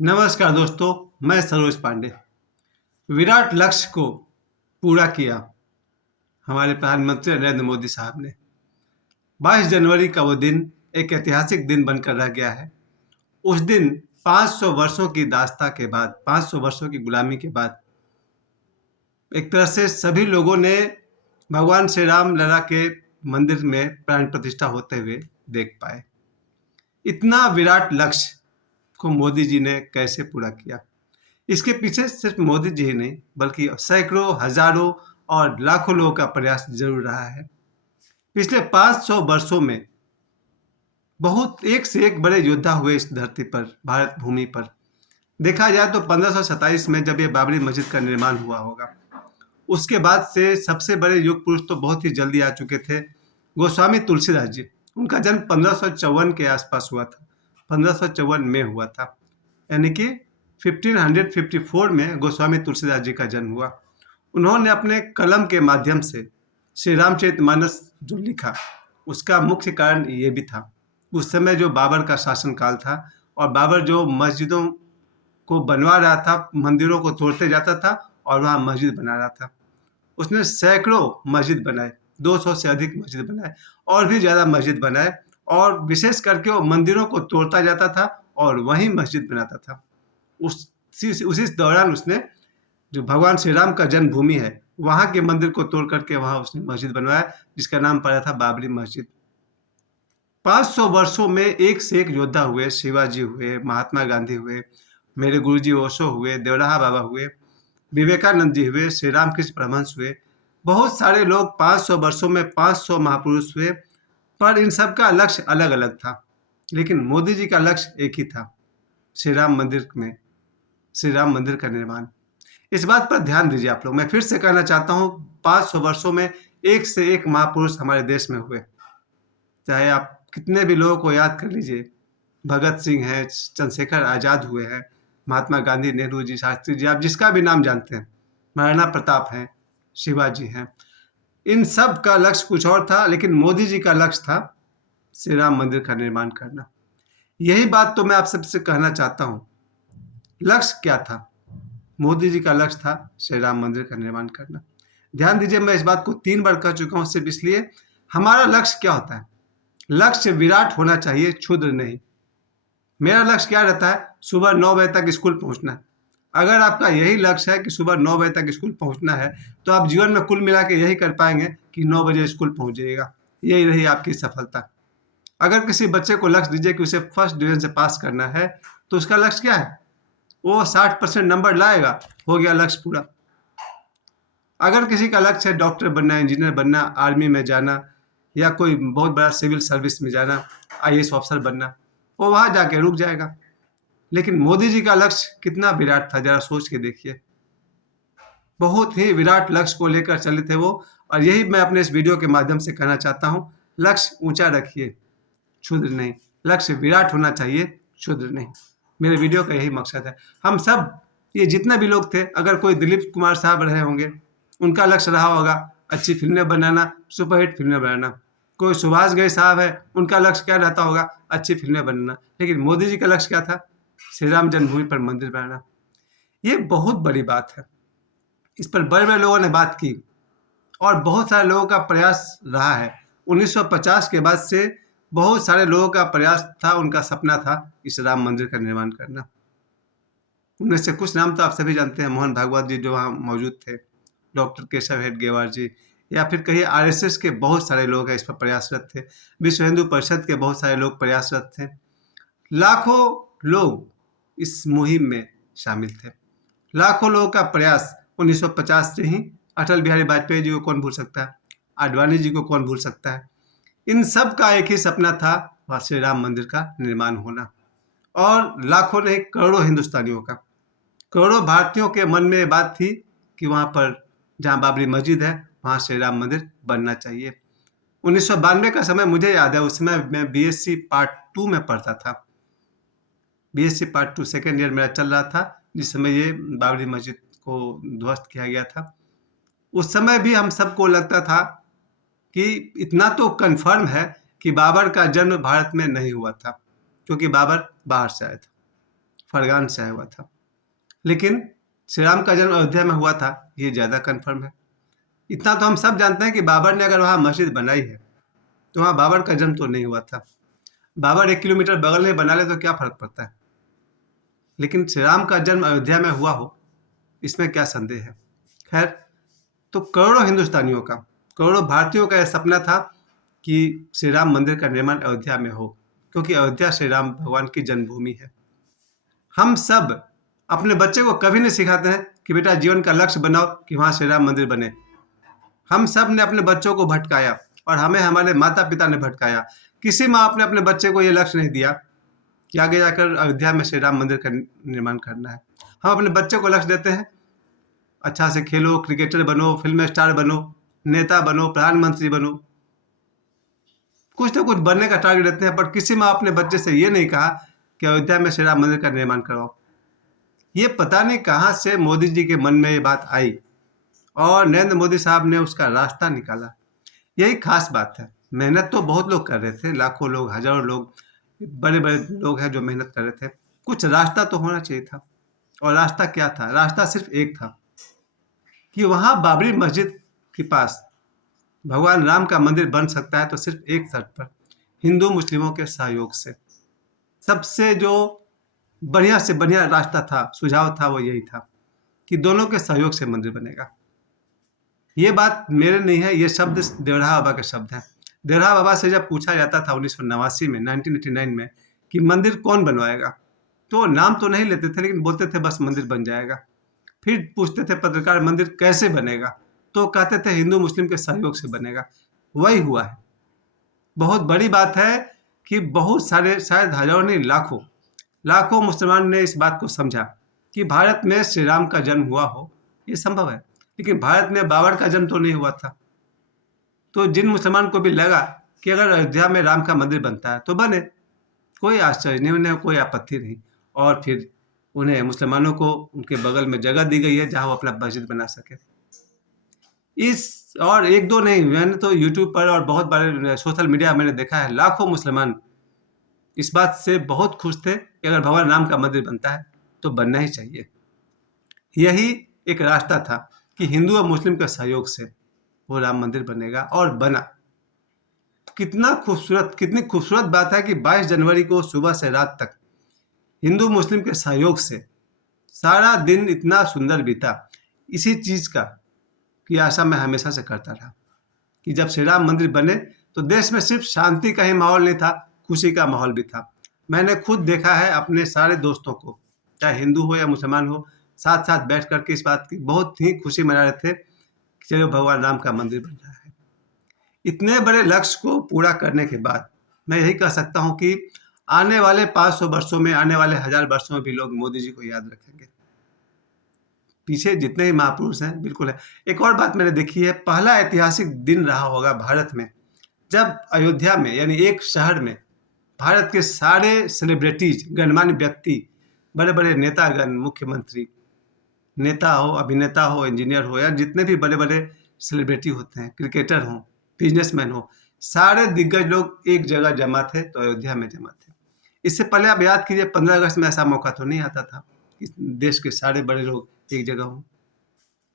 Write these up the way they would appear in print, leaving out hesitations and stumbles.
नमस्कार दोस्तों, मैं सरोज पांडे। विराट लक्ष्य को पूरा किया हमारे प्रधानमंत्री नरेंद्र मोदी साहब ने। 22 जनवरी का वो दिन एक ऐतिहासिक दिन बनकर रह गया है। उस दिन 500 वर्षों की दास्ता के बाद, 500 वर्षों की गुलामी के बाद एक तरह से सभी लोगों ने भगवान श्री राम लला के मंदिर में प्राण प्रतिष्ठा होते हुए देख पाए। इतना विराट लक्ष्य को मोदी जी ने कैसे पूरा किया? इसके पीछे सिर्फ मोदी जी ही नहीं, बल्कि सैकड़ों, हजारों और लाखों लोगों का प्रयास जरूर रहा है। पिछले 500 वर्षों में बहुत एक से एक बड़े योद्धा हुए इस धरती पर, भारत भूमि पर। देखा जाए तो 1527 में जब ये बाबरी मस्जिद का निर्माण हुआ होगा, उसके बाद से सबसे बड़े युग पुरुष तो बहुत ही जल्दी आ चुके थे। गोस्वामी तुलसीदास जी, उनका जन्म 1554 के आसपास हुआ था, 1554 में हुआ था, यानी कि 1554 में गोस्वामी तुलसीदास जी का जन्म हुआ। उन्होंने अपने कलम के माध्यम से श्री रामचरितमानस जो लिखा, उसका मुख्य कारण ये भी था, उस समय जो बाबर का शासनकाल था और बाबर जो मस्जिदों को बनवा रहा था, मंदिरों को तोड़ते जाता था और वहाँ मस्जिद बना रहा था। उसने सैकड़ों मस्जिद बनाए, 200 से अधिक मस्जिद बनाए और भी ज़्यादा मस्जिद बनाए, और विशेष करके वो मंदिरों को तोड़ता जाता था और वहीं मस्जिद बनाता था। उसी दौरान उसने जो भगवान श्री राम का जन्मभूमि है, वहाँ के मंदिर को तोड़ करके वहाँ उसने मस्जिद बनवाया, जिसका नाम पड़ा था बाबरी मस्जिद। 500 वर्षों में एक से एक योद्धा हुए, शिवाजी हुए, महात्मा गांधी हुए, मेरे गुरुजी ओशो हुए, देवराहा बाबा हुए, विवेकानंद जी हुए, श्री रामकृष्ण परमहंस हुए। बहुत सारे लोग 500 वर्षों में 500 महापुरुष हुए, पर इन सब का लक्ष्य अलग अलग था। लेकिन मोदी जी का लक्ष्य एक ही था, श्री राम मंदिर में श्री राम मंदिर का निर्माण। इस बात पर ध्यान दीजिए आप लोग। मैं फिर से कहना चाहता हूँ, 500 वर्षों में एक से एक महापुरुष हमारे देश में हुए। चाहे आप कितने भी लोगों को याद कर लीजिए, भगत सिंह है, चंद्रशेखर आजाद हुए हैं, महात्मा गांधी, नेहरू जी, शास्त्री जी, आप जिसका भी नाम जानते हैं, महाराणा प्रताप हैं, शिवाजी हैं। इन सब का लक्ष्य कुछ और था, लेकिन मोदी जी का लक्ष्य था श्री राम मंदिर का निर्माण करना। यही बात तो मैं आप सबसे कहना चाहता हूँ। लक्ष्य क्या था? मोदी जी का लक्ष्य था श्री राम मंदिर का निर्माण करना। ध्यान दीजिए, मैं इस बात को 3 बार कह चुका हूँ, सिर्फ इसलिए। हमारा लक्ष्य क्या होता है? लक्ष्य विराट होना चाहिए, क्षुद्र नहीं। मेरा लक्ष्य क्या रहता है? सुबह 9 बजे तक स्कूल पहुंचना। अगर आपका यही लक्ष्य है कि सुबह 9 बजे तक स्कूल पहुंचना है, तो आप जीवन में कुल मिला के यही कर पाएंगे कि 9 बजे स्कूल पहुंच जाइएगा। यही रही आपकी सफलता। अगर किसी बच्चे को लक्ष्य दीजिए कि उसे फर्स्ट डिवीजन से पास करना है, तो उसका लक्ष्य क्या है? वो 60% नंबर लाएगा, हो गया लक्ष्य पूरा। अगर किसी का लक्ष्य है डॉक्टर बनना, इंजीनियर बनना, आर्मी में जाना, या कोई बहुत बड़ा सिविल सर्विस में जाना, आईएएस ऑफिसर बनना, वो वहां जाके रुक जाएगा। लेकिन मोदी जी का लक्ष्य कितना विराट था, जरा सोच के देखिए। बहुत ही विराट लक्ष्य को लेकर चले थे वो, और यही मैं अपने इस वीडियो के माध्यम से कहना चाहता हूँ। लक्ष्य ऊंचा रखिए, क्षुद्र नहीं। लक्ष्य विराट होना चाहिए, क्षुद्र नहीं। मेरे वीडियो का यही मकसद है। हम सब, ये जितने भी लोग थे, अगर कोई दिलीप कुमार साहब रहे होंगे, उनका लक्ष्य रहा होगा अच्छी फिल्में बनाना, सुपरहिट फिल्में बनाना। कोई सुभाष घई साहब है, उनका लक्ष्य क्या रहता होगा? अच्छी फिल्में बनाना। लेकिन मोदी जी का लक्ष्य क्या था? श्री राम जन्मभूमि पर मंदिर बनाना। ये बहुत बड़ी बात है। इस पर बड़े बड़े लोगों ने बात की और बहुत सारे लोगों का प्रयास रहा है। 1950 के बाद से बहुत सारे लोगों का प्रयास था, उनका सपना था इस राम मंदिर का निर्माण करना। उनमें से कुछ नाम तो आप सभी जानते हैं। मोहन भागवत जी जो वहाँ मौजूद थे, डॉक्टर केशव हेडगेवार जी, या फिर कहिए आरएसएस के बहुत सारे लोग हैं इस पर प्रयासरत थे। विश्व हिंदू परिषद के बहुत सारे लोग प्रयासरत थे। लाखों लोग इस मुहिम में शामिल थे। लाखों लोगों का प्रयास 1950 से ही। अटल बिहारी वाजपेयी जी को कौन भूल सकता है? आडवाणी जी को कौन भूल सकता है? इन सब का एक ही सपना था, वह श्री राम मंदिर का निर्माण होना। और लाखों नहीं, करोड़ों हिंदुस्तानियों का, करोड़ों भारतीयों के मन में ये बात थी कि वहाँ पर जहाँ बाबरी मस्जिद है, वहाँ श्री राम मंदिर बनना चाहिए। 1992 का समय मुझे याद है। उस समय मैं बीएससी पार्ट 2 में पढ़ता था। बीएससी पार्ट 2 सेकेंड ईयर मेरा चल रहा था, जिस समय ये बाबरी मस्जिद को ध्वस्त किया गया था। उस समय भी हम सबको लगता था कि इतना तो कंफर्म है कि बाबर का जन्म भारत में नहीं हुआ था, क्योंकि बाबर बाहर से आया था, फरगान से आया हुआ था। लेकिन श्री राम का जन्म अयोध्या में हुआ था, ये ज़्यादा कन्फर्म है। इतना तो हम सब जानते हैं कि बाबर ने अगर वहाँ मस्जिद बनाई है तो वहाँ बाबर का जन्म तो नहीं हुआ था। बाबर 1 किलोमीटर बगल में बना ले तो क्या फर्क पड़ता है। लेकिन श्री राम का जन्म अयोध्या में हुआ हो, इसमें क्या संदेह है। खैर, तो करोड़ों हिंदुस्तानियों का, करोड़ों भारतीयों का यह सपना था कि श्री राम मंदिर का निर्माण अयोध्या में हो, क्योंकि अयोध्या श्री राम भगवान की जन्मभूमि है। हम सब अपने बच्चे को कभी नहीं सिखाते हैं कि बेटा जीवन का लक्ष्य बनाओ कि वहाँ श्री राम मंदिर बने। हम सब ने अपने बच्चों को भटकाया और हमें हमारे माता पिता ने भटकाया। किसी माँ ने अपने बच्चे को ये लक्ष्य नहीं दिया कि आगे जाकर अयोध्या में श्री राम मंदिर का निर्माण करना है। हम अपने बच्चे को लक्ष्य देते हैं, अच्छा से खेलो, क्रिकेटर बनो, फिल्म स्टार बनो, नेता बनो, प्रधानमंत्री बनो, कुछ ना कुछ बनने का टारगेट देते हैं। पर किसी माँ अपने बच्चे से ये नहीं कहा कि अयोध्या में श्री राम मंदिर का निर्माण करवाओ। ये पता नहीं कहाँ से मोदी जी के मन में ये बात आई और नरेंद्र मोदी साहब ने उसका रास्ता निकाला। यही खास बात है। मेहनत तो बहुत लोग कर रहे थे, लाखों लोग, हजारों लोग, बड़े बड़े लोग हैं जो मेहनत कर रहे थे। कुछ रास्ता तो होना चाहिए था। और रास्ता क्या था? रास्ता सिर्फ एक था कि वहाँ बाबरी मस्जिद के पास भगवान राम का मंदिर बन सकता है तो सिर्फ एक शर्त पर, हिंदू मुस्लिमों के सहयोग से। सबसे जो बढ़िया से बढ़िया रास्ता था, सुझाव था, वो यही था कि दोनों के सहयोग से मंदिर बनेगा। ये बात मेरे नहीं है, ये शब्द देवराहा बाबा के शब्द हैं। देवराहा बाबा से जब पूछा जाता था 1989 में, 1989 में, कि मंदिर कौन बनवाएगा, तो नाम तो नहीं लेते थे, लेकिन बोलते थे बस मंदिर बन जाएगा। फिर पूछते थे पत्रकार मंदिर कैसे बनेगा, तो कहते थे हिंदू मुस्लिम के सहयोग से बनेगा। वही हुआ है। बहुत बड़ी बात है कि बहुत सारे, शायद हजारों नहीं, लाखों मुसलमान ने इस बात को समझा कि भारत में श्री राम का जन्म हुआ हो, ये संभव है। लेकिन भारत में बाबर का जन्म तो नहीं हुआ था। तो जिन मुसलमान को भी लगा कि अगर अयोध्या में राम का मंदिर बनता है तो बने, कोई आश्चर्य नहीं, उन्हें कोई आपत्ति नहीं। और फिर उन्हें, मुसलमानों को, उनके बगल में जगह दी गई है जहां वो अपना मस्जिद बना सके। और एक दो नहीं, मैंने तो यूट्यूब पर और बहुत बड़े सोशल मीडिया मैंने देखा है, लाखों मुसलमान इस बात से बहुत खुश थे कि अगर भगवान राम का मंदिर बनता है तो बनना ही चाहिए। यही एक रास्ता था कि हिंदू और मुस्लिम के सहयोग से वो राम मंदिर बनेगा, और बना। कितनी खूबसूरत बात है कि 22 जनवरी को सुबह से रात तक हिंदू मुस्लिम के सहयोग से सारा दिन इतना सुंदर बीता। इसी चीज का की आशा मैं हमेशा से करता रहा कि जब श्री राम मंदिर बने तो देश में सिर्फ शांति का ही माहौल नहीं था, खुशी का माहौल भी था। मैंने खुद देखा है अपने सारे दोस्तों को, चाहे हिंदू हो या मुसलमान हो, साथ साथ बैठ करके इस बात की बहुत ही खुशी मना रहे थे कि चलो भगवान राम का मंदिर बन रहा है। इतने बड़े लक्ष्य को पूरा करने के बाद मैं यही कह सकता हूँ कि आने वाले 500 वर्षों में, आने वाले 1000 वर्षों में भी लोग मोदी जी को याद रखेंगे। पीछे जितने ही महापुरुष हैं, बिल्कुल है। एक और बात मैंने देखी है, पहला ऐतिहासिक दिन रहा होगा भारत में जब अयोध्या में, यानी एक शहर में, भारत के सारे सेलिब्रिटीज, गणमान्य व्यक्ति, बड़े बड़े नेतागण, मुख्यमंत्री, नेता हो, अभिनेता हो, इंजीनियर हो, या जितने भी बड़े बड़े सेलिब्रिटी होते हैं, क्रिकेटर हो, बिजनेसमैन हो, सारे दिग्गज लोग एक जगह जमा थे तो अयोध्या में जमा थे। इससे पहले आप याद कीजिए 15 अगस्त में ऐसा मौका तो नहीं आता था कि देश के सारे बड़े लोग एक जगह हों,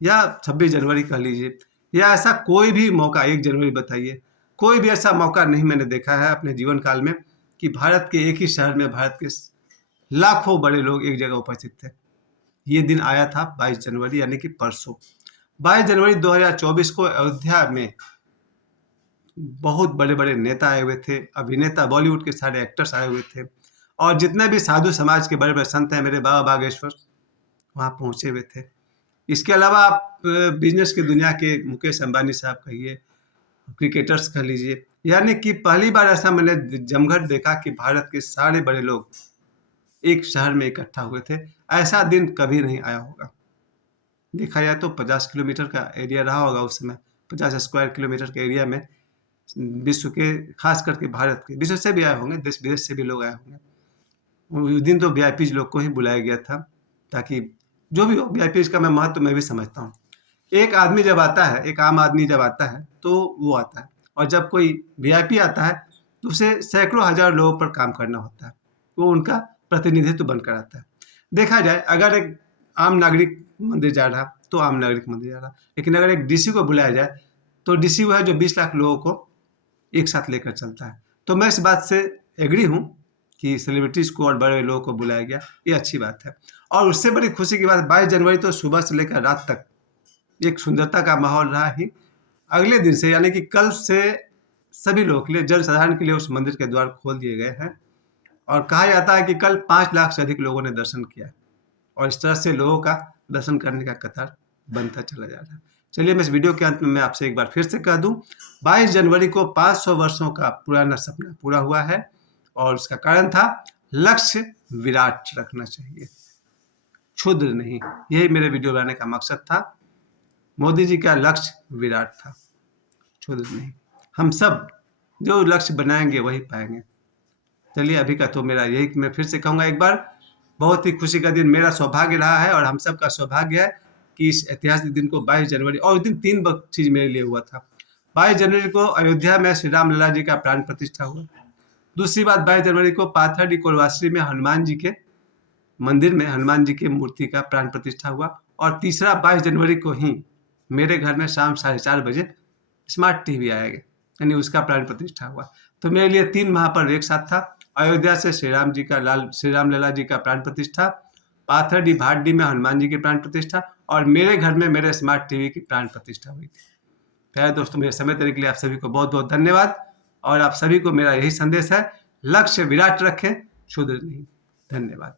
या 26 जनवरी कह लीजिए, या ऐसा कोई भी मौका, 1 जनवरी बताइए, कोई भी ऐसा मौका नहीं मैंने देखा है अपने जीवन काल में कि भारत के एक ही शहर में भारत के लाखों बड़े लोग एक जगह उपस्थित थे। ये दिन आया था 22 जनवरी, यानी कि परसों 22 जनवरी 2024 को अयोध्या में बहुत बड़े बड़े नेता आए हुए थे, अभिनेता, बॉलीवुड के सारे एक्टर्स आए हुए थे, और जितने भी साधु समाज के बड़े बड़े संत हैं, मेरे बाबा बागेश्वर, वहाँ पहुँचे हुए थे। इसके अलावा आप बिजनेस की दुनिया के मुकेश अंबानी साहब कहिए, क्रिकेटर्स कह लीजिए, यानी कि पहली बार ऐसा मैंने जमघट देखा कि भारत के सारे बड़े लोग एक शहर में इकट्ठा हुए थे। ऐसा दिन कभी नहीं आया होगा। देखा जाए तो 50 किलोमीटर का एरिया रहा होगा उस समय, 50 स्क्वायर किलोमीटर के एरिया में विश्व के, खास करके भारत के, विश्व से भी आए होंगे, देश विदेश से भी लोग आए होंगे। उस दिन तो वीआईपी लोग को ही बुलाया गया था, ताकि जो भी हो, वीआईपी का मैं महत्व मैं भी समझता हूँ। एक आदमी जब आता है, एक आम आदमी जब आता है तो वो आता है, और जब कोई वीआईपी आता है तो उसे सैकड़ों हजार लोगों पर काम करना होता है, वो उनका प्रतिनिधित्व बनकर आता है। देखा जाए, अगर एक आम नागरिक मंदिर जा रहा तो आम नागरिक मंदिर जा रहा, लेकिन अगर एक डीसी को बुलाया जाए तो डीसी वो है जो 20 लाख लोगों को एक साथ लेकर चलता है। तो मैं इस बात से एग्री हूँ कि सेलिब्रिटीज़ को और बड़े लोगों को बुलाया गया, ये अच्छी बात है। और उससे बड़ी खुशी की बात, 22 जनवरी तो सुबह से लेकर रात तक एक सुंदरता का माहौल रहा ही। अगले दिन से यानी कि कल से सभी लोगों के लिए, जनसाधारण के लिए उस मंदिर के द्वार खोल दिए गए हैं और कहा जाता है कि कल 5 लाख से अधिक लोगों ने दर्शन किया और इस तरह से लोगों का दर्शन करने का कतार बनता चला जा रहा है। चलिए, मैं इस वीडियो के अंत में मैं आपसे एक बार फिर से कह दूं, 22 जनवरी को 500 वर्षों का पुराना सपना पूरा हुआ है और उसका कारण था लक्ष्य विराट रखना चाहिए, क्षुद्र नहीं। यही मेरे वीडियो बनाने का मकसद था। मोदी जी का लक्ष्य विराट था, क्षुद्र नहीं। हम सब जो लक्ष्य बनाएंगे वही पाएंगे। चलिए, अभी का तो मेरा यही, मैं फिर से कहूँगा एक बार, बहुत ही खुशी का दिन मेरा सौभाग्य रहा है और हम सब का सौभाग्य है कि इस ऐतिहासिक दिन को 22 जनवरी, और उस दिन 3 चीज मेरे लिए हुआ था। 22 जनवरी को अयोध्या में श्री राम लला जी का प्राण प्रतिष्ठा हुआ। दूसरी बात, 22 जनवरी को पाथरडी कोरवाश्री में हनुमान जी के मंदिर में हनुमान जी की मूर्ति का प्राण प्रतिष्ठा हुआ। और तीसरा, 22 जनवरी को ही मेरे घर में शाम 4:30 बजे स्मार्ट टीवी आएगा, यानी उसका प्राण प्रतिष्ठा हुआ। तो मेरे लिए 3 महापर्व एक साथ था। अयोध्या से श्री राम लला जी का प्राण प्रतिष्ठा, पाथरडी भाटडी में हनुमान जी की प्राण प्रतिष्ठा और मेरे घर में मेरे स्मार्ट टीवी की प्राण प्रतिष्ठा हुई थी। प्यारे दोस्तों, मेरे समय देने के लिए आप सभी को बहुत बहुत धन्यवाद और आप सभी को मेरा यही संदेश है, लक्ष्य विराट रखें, क्षुद्र नहीं। धन्यवाद।